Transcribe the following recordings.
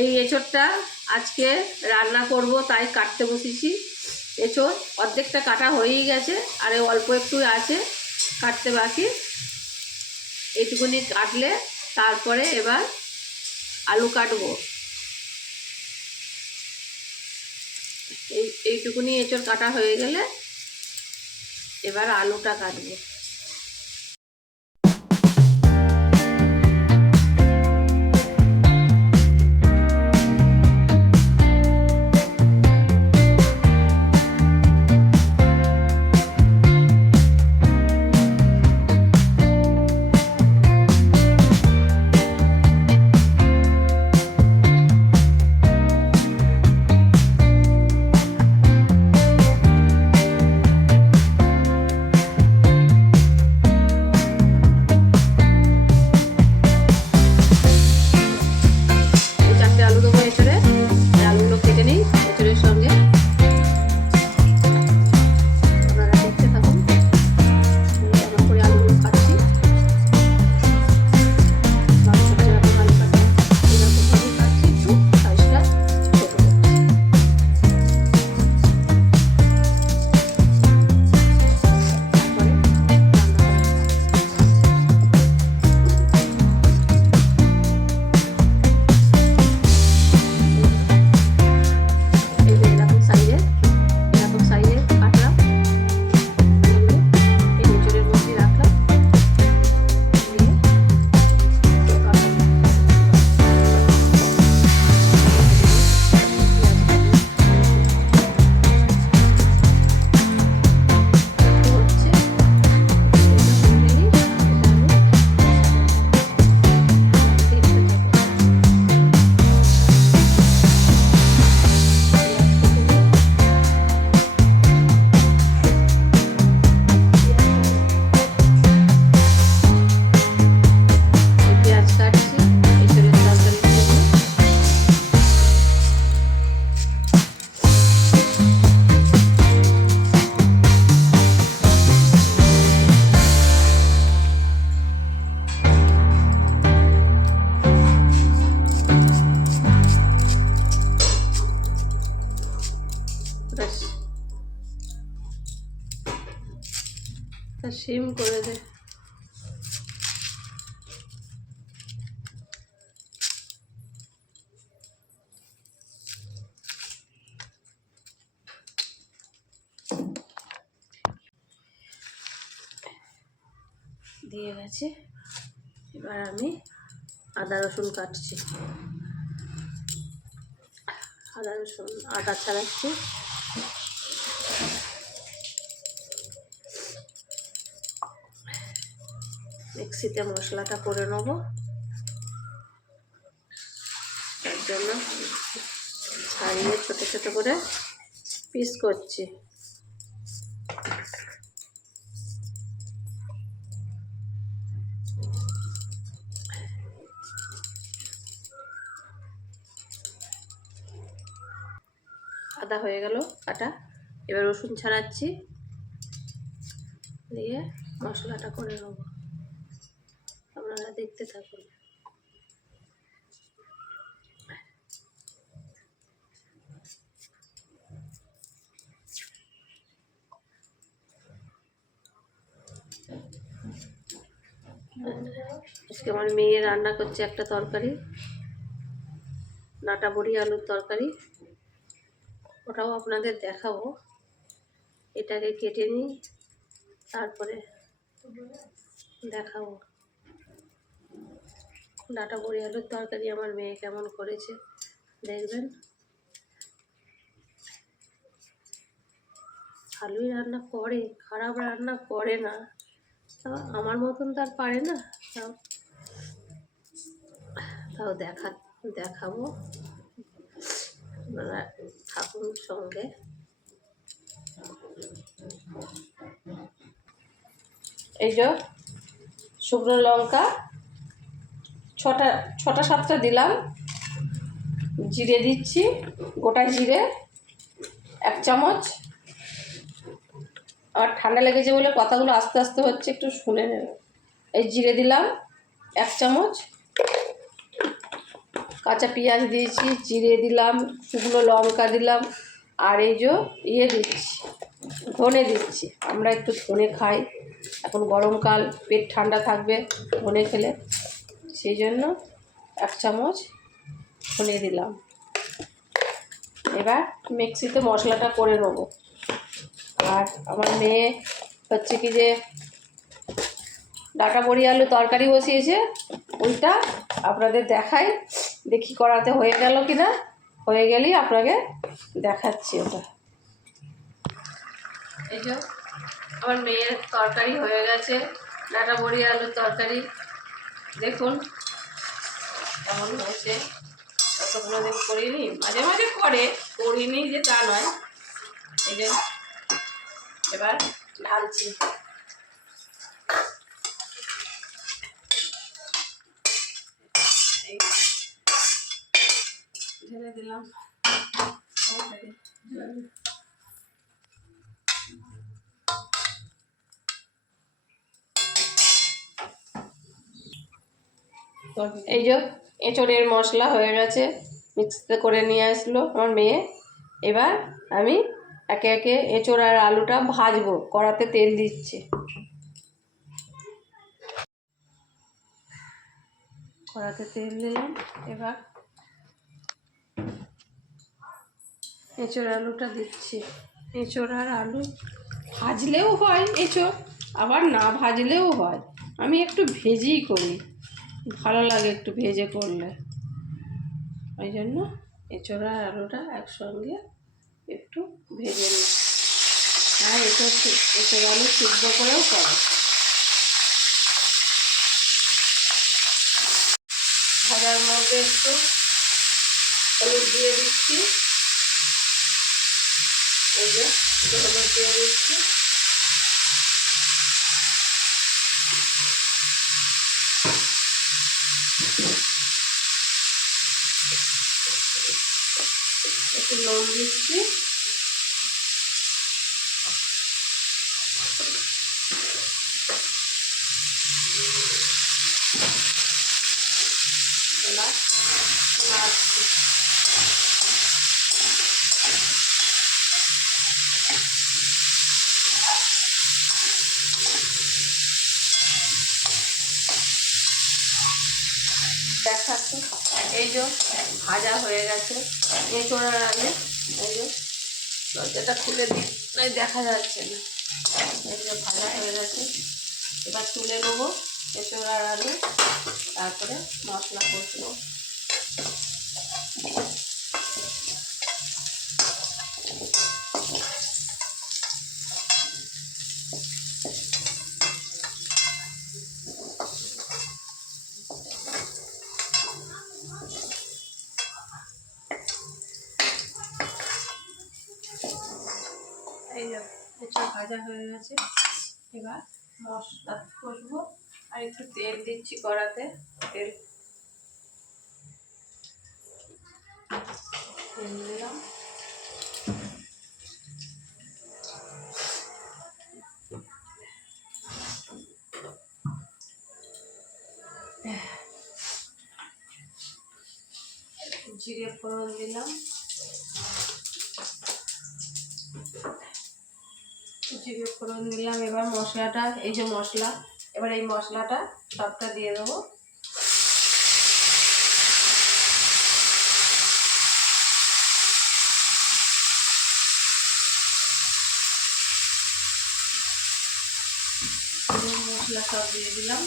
এই এঁচোড়টা আজকে রান্না করব, তাই কাটতে বসেছি। এঁচোড় অর্ধেকটা কাটা হয়েই গেছে, আর অল্প একটু আছে কাটতে বাকি। এইটুকুনি কাটলে তারপরে এবার আলু কাটবো। এইটুকুনি এঁচোড় কাটা হয়ে গেলে এবার আলুটা কাটবো। সিম করে দে। দিয়ে গেছে, এবার আমি আদা রসুন কাটছি। আদা ছাড়াচ্ছি। মিক্সিতে মশলাটা করে নেব, তার জন্য ছাড়িয়ে ছোট ছোট করে পিস করছি। আদা হয়ে গেল কাটা, এবার রসুন ছাড়াচ্ছি, দিয়ে মশলাটা করে নেব। আপনারা দেখতে থাকুন। আজকে আমার মেয়ে রান্না করছে একটা তরকারি, নাটা বড়ি আলুর তরকারি, ওটাও আপনাদের দেখাবো। এটাকে কেটে নিই, তারপরে দেখাবো নাটা বড়ি আলুর তরকারি আমার মেয়ে কেমন করেছে, দেখবেন। ভালোই রান্না করে, খারাপ রান্না করে না, আমার মতন তার পারে না, তাও দেখাবো, আপনারা থাকুন সঙ্গে। এই যে শুকনো লঙ্কা ছটা সাতটা দিলাম, জিরে দিচ্ছি, গোটা জিরে 1 চামচ। আমার ঠান্ডা লেগেছে বলে কথাগুলো আস্তে আস্তে হচ্ছে, একটু শুনে নেব। এই জিরে দিলাম 1 চামচ, কাঁচা পেঁয়াজ দিয়েছি, জিরে দিলাম, শুকনো লঙ্কা দিলাম, আর এই যে দিচ্ছি, ধনে দিচ্ছি। আমরা একটু ধনে খাই, এখন গরমকাল, পেট ঠান্ডা থাকবে ধনে খেলে, সেই জন্য 1 চামচ ধনে দিলাম। এবার মিক্সিতে মশলাটা করে নেব। আর আমার মেয়ে হচ্ছে কি যে ডাঁটা বড়ি আলু তরকারি বসিয়েছে, ওইটা আপনাদের দেখাই, দেখি করাতে হয়ে গেল কি না। হয়ে গেলেই আপনাকে দেখাচ্ছি ওটা। এই যে আমার মেয়ের তরকারি হয়ে গেছে, ডাঁটা বড়ি আলুর তরকারি। দেখুন কেমন হয়েছে। কতগুলো দিন করিনি, মাঝে মাঝে করিনি যে তা নয়। এই যে এবার ঢালছি। ঢেলে দিলাম। এই যে এঁচড়ের মশলা হয়ে গেছে, মিক্সিতে করে নিয়ে আসলো আমার মেয়ে। এবার আমি একে একে এঁচড় আর আলুটা ভাজবো, কড়াতে তেল দিচ্ছি। কড়াতে তেল দিলাম। এবার এঁচড় আলুটা দিচ্ছি। এঁচড় আর আলু ভাজলেও হয় এঁচড়, আবার না ভাজলেও হয়। আমি একটু ভেজেই করি, ভালো লাগে একটু ভেজে করলে, ওই জন্য এঁচড় আর আলুটা একসঙ্গে একটু ভেজে নিই। আর এঁচড় আলু সিদ্ধ করেও করে। ভাজার মধ্যে একটু হলুদ দিয়ে দিচ্ছি। এই যে হলুদ দিয়ে দিচ্ছি। একটু নুন দিচ্ছি। দেখাচ্ছি, এই যে ভাজা হয়ে গেছে এঁচড় আর আলু। এই যে দরজাটা খুলে দিই, নয় দেখা যাচ্ছে না। এই যে ভাজা হয়ে গেছে। এবার তুলে নেবো এঁচড় আর আলু, তারপরে মশলা কষবো। এই যে এঁচড় ভাজা হয়ে গেছে। এবার মশলা কষবো। আর একটু তেল দিচ্ছি কড়াতে, তেল দিলাম। জিরে ফোড়ন দিলাম। জিরে ফোড়ন দিলাম। এবার মশলাটা, এই যে মশলা, এবার এই মশলাটা সবটা দিয়ে দেবো। মশলা সব দিয়ে দিলাম।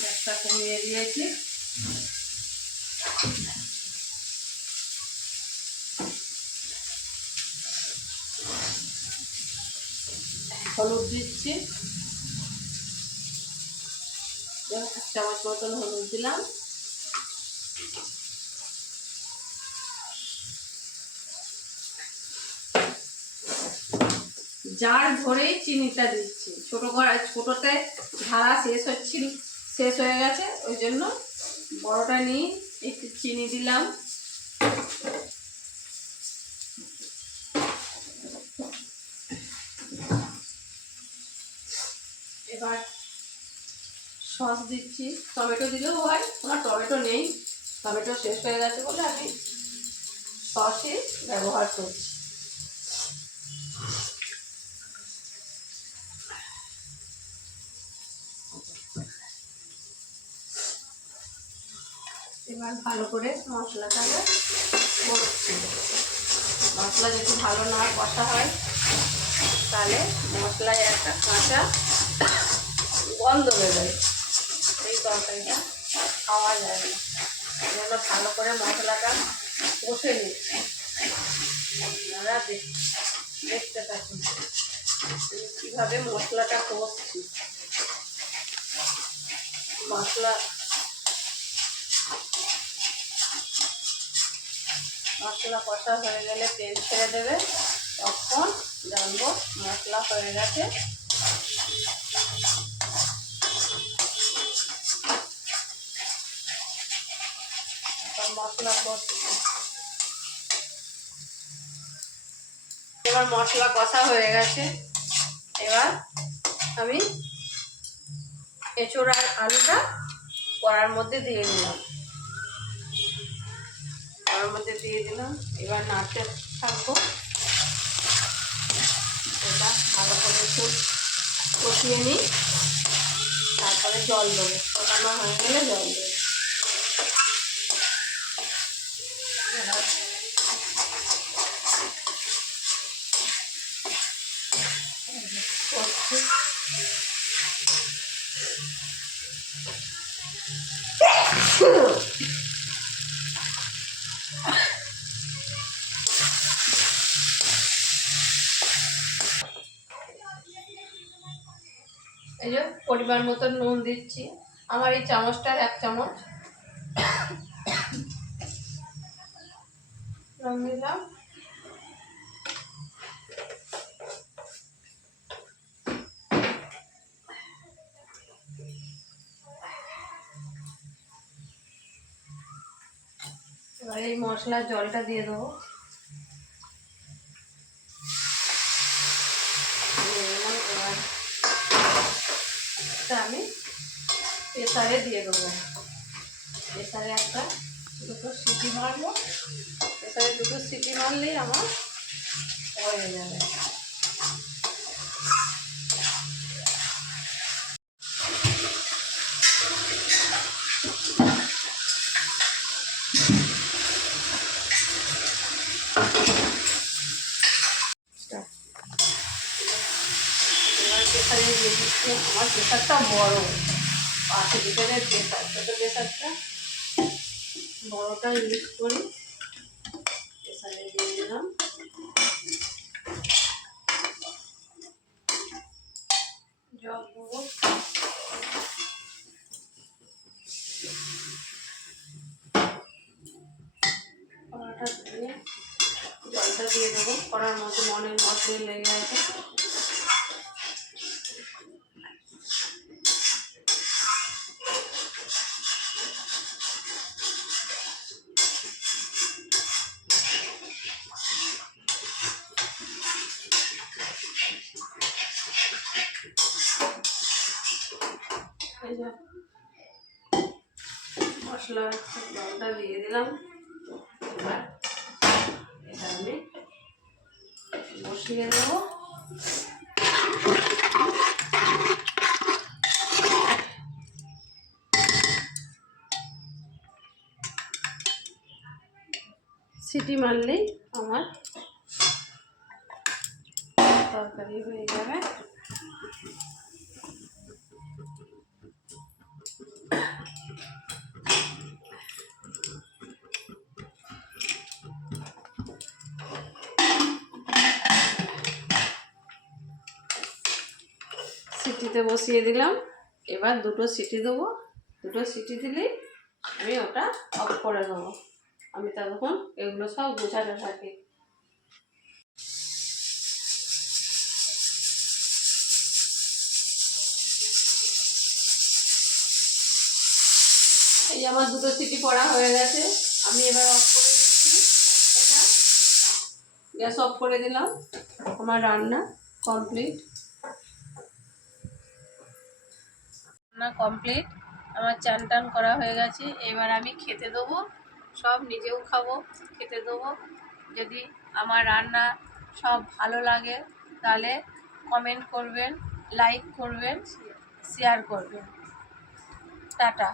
গ্যাসটা কমিয়ে দিয়েছি। হলুদ দিচ্ছি, 1 চামচ মতন হলুদ দিলাম। জার ধরেই চিনিটা দিচ্ছি। ছোটোতে ঢালা শেষ হয়ে গেছে, ওই জন্য বড়টা নিয়ে একটু চিনি দিলাম। এবার সস দিচ্ছি। টমেটো দিলেও হয়, আমার টমেটো নেই, টমেটো শেষ হয়ে গেছে বলে আমি সসই ব্যবহার করছি। এবার ভালো করে মশলাটাকে কষছি। মশলা যদি ভালো না কষা হয় তাহলে মশলায় একটা কাঁচা গন্ধ বেরোয়, এই তরকারিটা খাওয়া যায় না। এই জন্য ভালো করে মশলাটা কষে নিচ্ছি। আপনারা দেখতে থাকুন কীভাবে মশলাটা কষছি। মশলা কষা হয়ে গেলে তেল ছেড়ে দেবে, তখন জানবো মশলা হয়ে গেছে। মশলা কষি, এবার মশলা কষা হয়ে গেছে। এবার আমি এঁচোড় আর আলুটা কড়ার মধ্যে দিয়ে দিলাম, এবার নাড়তে থাকবো। এটা ভালো করে একটু কষিয়ে নিই, তারপরে জল দেবো। কষানো হয়ে গেলে জল দেবো। এই যে পরিমাণ মতো নুন দিচ্ছি, আমার এই চামচটার 1 চামচ নুন দিলাম। এবার এই মশলার জলটা দিয়ে দেবো। এবার আমি প্রেসারে দিয়ে দেবো। প্রেসারে দুটো সিটি মারবো। প্রেসারে দুটো সিটি মারলেই আমার হয়ে যাবে। এবার প্রেসারে দিয়ে দিচ্ছি। আমার প্রেসারটা বড়, 5 লিটারের প্রেসার, ছোটো প্রেসারটা বড়টা ইউজ করি। প্রেসারে দিয়ে দিলাম। জল দেবো, কড়াটা ধুয়ে জলটা দিয়ে দেবো। কড়ার মধ্যে অনেক মশলা লেগে আছে। মশলার জলটা দিয়ে দিলাম। এবার এটা আমি বসিয়ে দেবো। সিটি মারলেই আমার তরকারি হয়ে যাবে। সিটিতে বসিয়ে দিলাম। এবার দুটো সিটি দেবো। দুটো সিটি দিলেই আমি ওটা অফ করে দেবো। আমি তখন এগুলো সব গোছাতে থাকি। এই আমার দুটো সিটি পড়া হয়ে গেছে, আমি এবার অফ করে দিচ্ছি। এটা গ্যাস অফ করে দিলাম। আমার রান্না কমপ্লিট। রান্না কমপ্লিট, আমার চান টান করা হয়ে গেছে। এবার আমি খেতে দেবো, সব নিজেও খাবো, খেতে দেবো। যদি আমার রান্না সব ভালো লাগে তাহলে কমেন্ট করবেন, লাইক করবেন, শেয়ার করবেন। টাটা।